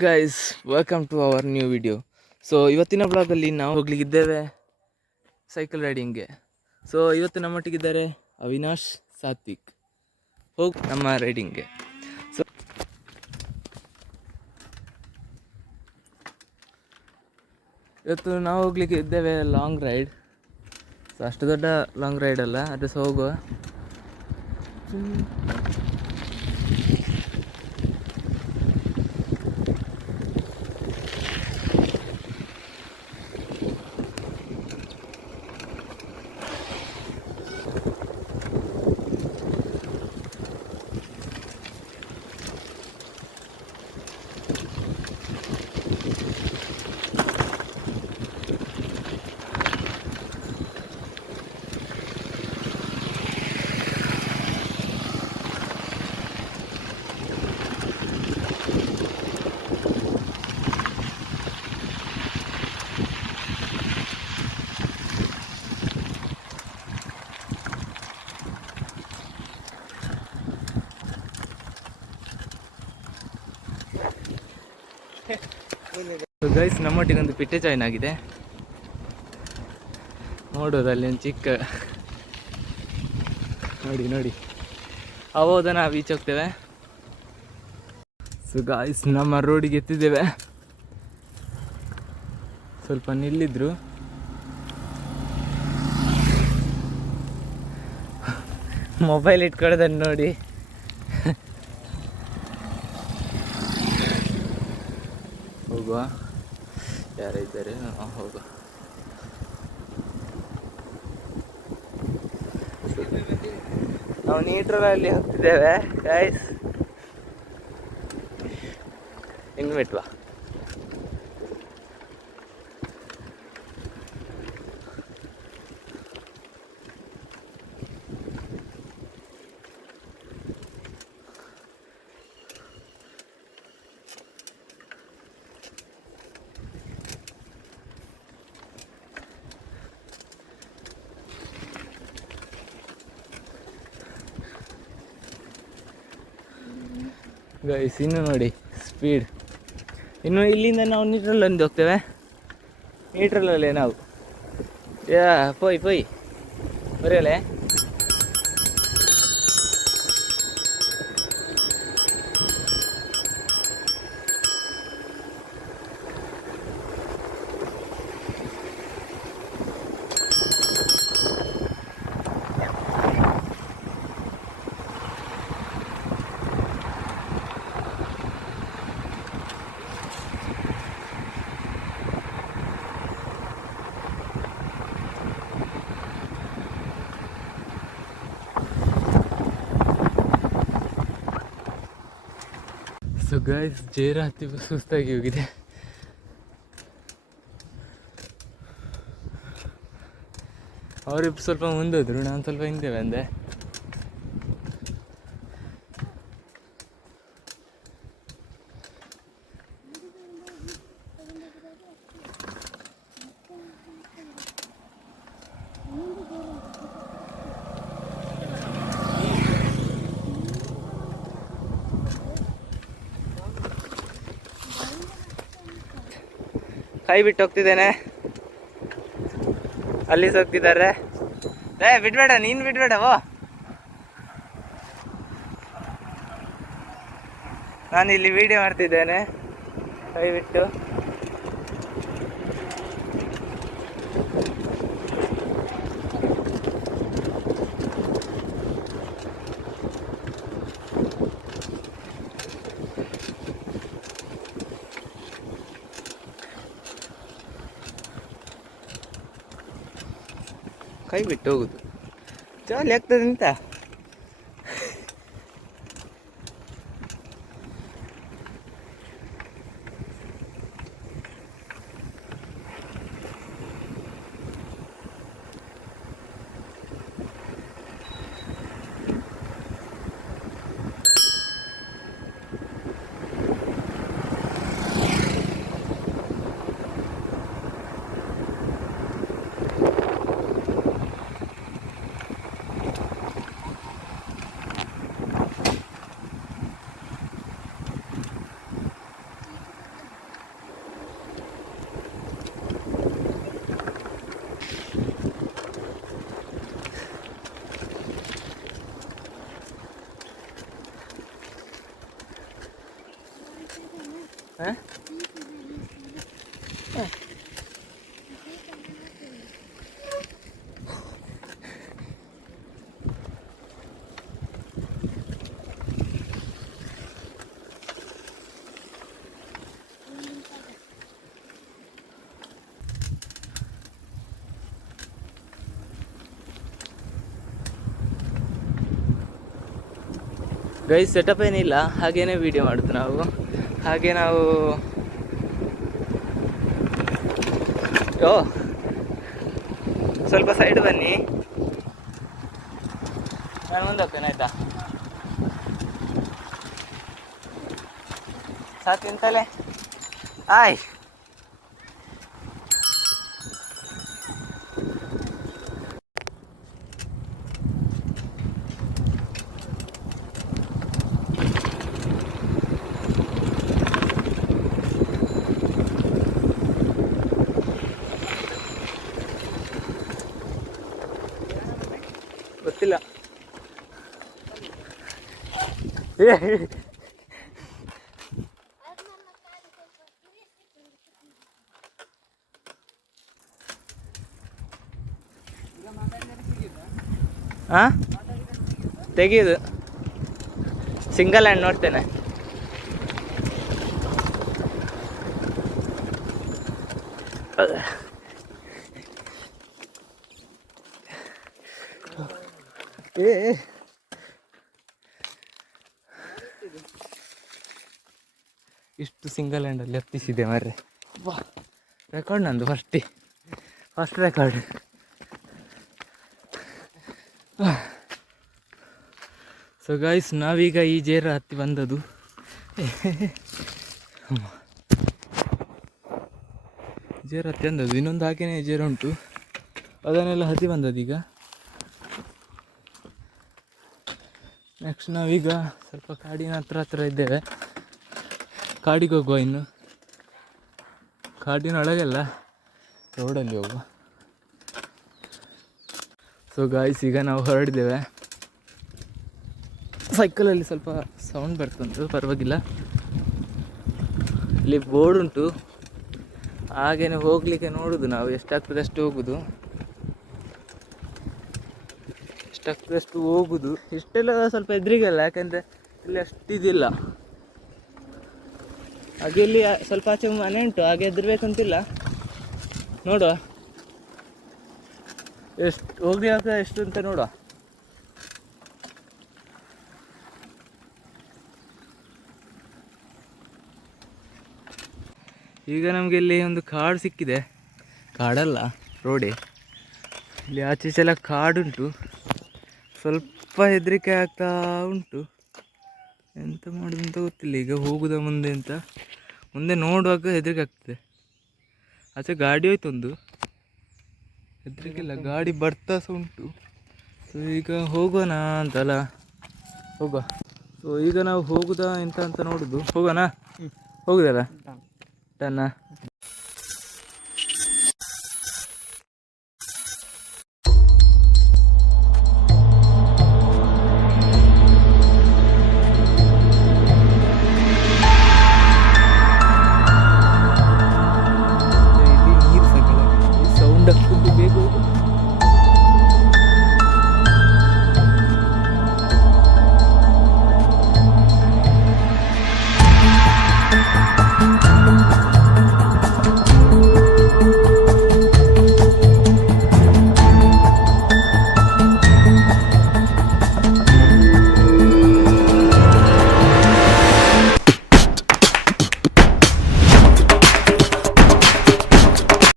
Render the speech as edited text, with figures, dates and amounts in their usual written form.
Guys, welcome to our new video. So ಇವತ್ತಿನ ಬ್ಲಾಗಲ್ಲಿ ನಾವು ಹೋಗ್ಲಿಕ್ಕಿದ್ದೇವೆ ಸೈಕಲ್ ರೈಡಿಂಗ್ಗೆ. ಸೊ ಇವತ್ತು ನಮ್ಮೊಟ್ಟಿಗಿದ್ದಾರೆ ಅವಿನಾಶ್, ಸಾತ್ವಿಕ್. ಹೋಗಿ ನಮ್ಮ ರೈಡಿಂಗ್ಗೆ. ಸೊ ಇವತ್ತು ನಾವು ಹೋಗ್ಲಿಕ್ಕೆ ಇದ್ದೇವೆ ಲಾಂಗ್ ರೈಡ್. ಸೊ ಅಷ್ಟು ದೊಡ್ಡ ಲಾಂಗ್ ರೈಡ್ ಅಲ್ಲ, ಅದು ಸಹ ಹೋಗುವ. ಗೈಸ್, ನಮ್ಮೊಟ್ಟಿಗೊಂದು ಪಿಟ್ಟೆ ಜಾಯ್ನ್ ಆಗಿದೆ. ನೋಡೋದು ಅಲ್ಲಿ ಒಂದು ಚಿಕ್ಕ ನೋಡಿ ಅವಾಗ ನಾವು ಈಚೆ ಹೋಗ್ತೇವೆ. ಸೊ ಗೈಸ್, ನಮ್ಮ ರೋಡಿಗೆ ಎತ್ತಿದ್ದೇವೆ. ಸ್ವಲ್ಪ ನಿಲ್ಲಿದ್ರು. ಮೊಬೈಲ್ ಇಟ್ಕೊಳ್ಳೋದನ್ನು ನೋಡಿ. ಹೋಗುವ, ಯಾರಿದ್ದಾರೆ ಹೋಗುವ. ನಾವು ನೀಟ್ರಲ್ಲಿ ಹೋಗ್ತಿದ್ದೇವೆ ಗೈಸ್. ಇನ್ನು ಬಿಟ್ವಾ. ಗೈಸ್, ಇನ್ನು ನೋಡಿ ಸ್ಪೀಡ್. ಇನ್ನು ಇಲ್ಲಿಂದ ನಾವು ನೀಟ್ರಲ್ಲೊಂದು ಹೋಗ್ತೇವೆ. ನೀಟ್ರಲ್ಲೇ ನಾವು ಪೊಯ್ ಬರೆಯಲೆ. ಸೊ ಗೈಸ್, ಜೇರ ಹತ್ತಿ ಸುಸ್ತಾಗಿ ಹೋಗಿದೆ. ಅವರಿಬ್ಬರು ಸ್ವಲ್ಪ ಮುಂದೋದ್ರು, ನಾನು ಸ್ವಲ್ಪ ಹಿಂದೆ ಬಂದೆ. ಕೈ ಬಿಟ್ಟು ಹೋಗ್ತಿದ್ದೇನೆ. ಅಲ್ಲಿ ಹೋಗ್ತಿದ್ದಾರೆ. ಬಿಡ್ಬೇಡ, ನೀನು ಬಿಡ್ಬೇಡವೋ. ನಾನು ಇಲ್ಲಿ ವಿಡಿಯೋ ಮಾಡ್ತಿದ್ದೇನೆ. ಕೈ ಬಿಟ್ಟು ಕೈ ಬಿಟ್ಟು ಹೋಗುದು ಜಾಲಿ ಆಗ್ತದೆ ಅಂತ. ಹಾಂ ಗೈಸ್ ಸೆಟಪ್ ಏನಿಲ್ಲ, ಹಾಗೇನೆ ವಿಡಿಯೋ ಮಾಡುದು ನಾವು. ಹಾಗೆ ನಾವು ಸ್ವಲ್ಪ ಸೈಡ್ ಬನ್ನಿ, ನಾನು ಮುಂದೆ ಹೋಗ್ತೇನೆ ಆಯ್ತಾ. ಸಾಕು ಎಂತಲೇ ಆಯ್. ಗೊತ್ತಿಲ್ಲ. ಹಾಂ ತೆಗೆಯುದು ಸಿಂಗಲ್ ಹ್ಯಾಂಡ್ ನೋಡ್ತೇನೆ. ಇಷ್ಟು ಸಿಂಗಲ್ ಹ್ಯಾಂಡಲ್ಲಿ ಹತ್ತಿಸಿದೆ ಮರ್ರೆ. ವಾ, ರೆಕಾರ್ಡ್ ನಂದು ಫಸ್ಟ್ ರೆಕಾರ್ಡ್. ಸೊ ಗಾಯ್ಸ್, ನಾವೀಗ ಈ ಜೇರ ಹತ್ತಿ ಬಂದದ್ದು. ಜೇರ ಹತ್ತಿ ಬಂದದ್ದು, ಇನ್ನೊಂದು ಹಾಗೇನೆ ಜೇರ ಉಂಟು, ಅದನ್ನೆಲ್ಲ ಹತ್ತಿ ಬಂದದ್ದು. ನೆಕ್ಸ್ಟ್ ನಾವೀಗ ಸ್ವಲ್ಪ ಕಾಡಿನ ಹತ್ರ ಇದ್ದೇವೆ. ಕಾಡಿಗೆ ಹೋಗುವ. ಇನ್ನು ಕಾಡಿನ ಒಳಗೆಲ್ಲ ರೋಡಲ್ಲಿ ಹೋಗುವ. ಸೊ ಗಾಯ್ಸ್, ಈಗ ನಾವು ಹೊರಡಿದ್ದೇವೆ. ಸೈಕಲಲ್ಲಿ ಸ್ವಲ್ಪ ಸೌಂಡ್ ಬರ್ತುಂಟು, ಪರವಾಗಿಲ್ಲ. ಇಲ್ಲಿ ಬೋರ್ಡ್ ಉಂಟು, ಹಾಗೇನೆ ಹೋಗಲಿಕ್ಕೆ ನೋಡೋದು ನಾವು. ಎಷ್ಟಾಗ್ತದೆ ಅಷ್ಟು ಹೋಗೋದು, ಇಷ್ಟೆಲ್ಲ ಸ್ವಲ್ಪ ಎದುರಿಗಲ್ಲ, ಯಾಕಂದರೆ ಇಲ್ಲಿ ಅಷ್ಟಿದಿಲ್ಲ. ಹಾಗೆ ಇಲ್ಲಿ ಸ್ವಲ್ಪ ಆಚೆ ಮನೆ ಉಂಟು, ಹಾಗೆ ಎದುರ್ಬೇಕಂತಿಲ್ಲ. ನೋಡುವ ಎಷ್ಟು ಹೋಗ್ಲಿಕ್ಕೆ ಎಷ್ಟು ಅಂತ ನೋಡುವ. ಈಗ ನಮಗೆ ಇಲ್ಲಿ ಒಂದು ಕಾಡು ಸಿಕ್ಕಿದೆ. ಕಾಡಲ್ಲ, ರೋಡೇ. ಇಲ್ಲಿ ಆಚೆ ಈಚೆಲ್ಲ ಕಾಡುಂಟು. ಸ್ವಲ್ಪ ಹೆದರಿಕೆ ಆಗ್ತಾ ಉಂಟು, ಎಂತ ಮಾಡೋದು ಅಂತ ಗೊತ್ತಿಲ್ಲ. ಈಗ ಹೋಗುದ ಮುಂದೆ ಅಂತ, ಮುಂದೆ ನೋಡುವಾಗ ಹೆದರಿಕೆ ಆಗ್ತದೆ. ಆಚೆ ಗಾಡಿ ಹೋಯ್ತೊಂದು, ಹೆದರಿಕೆ ಇಲ್ಲ, ಗಾಡಿ ಬರ್ತಾ ಸಹ ಉಂಟು. ಸೊ ಈಗ ಹೋಗೋಣ ಅಂತಲ್ಲ, ಹೋಗುವ. ಸೊ ಈಗ ನಾವು ಹೋಗುದಾ ಎಂತ ಅಂತ ನೋಡುದು. ಹೋಗೋಣ, ಹೋಗುದಲ್ಲ ಟನ್ನ.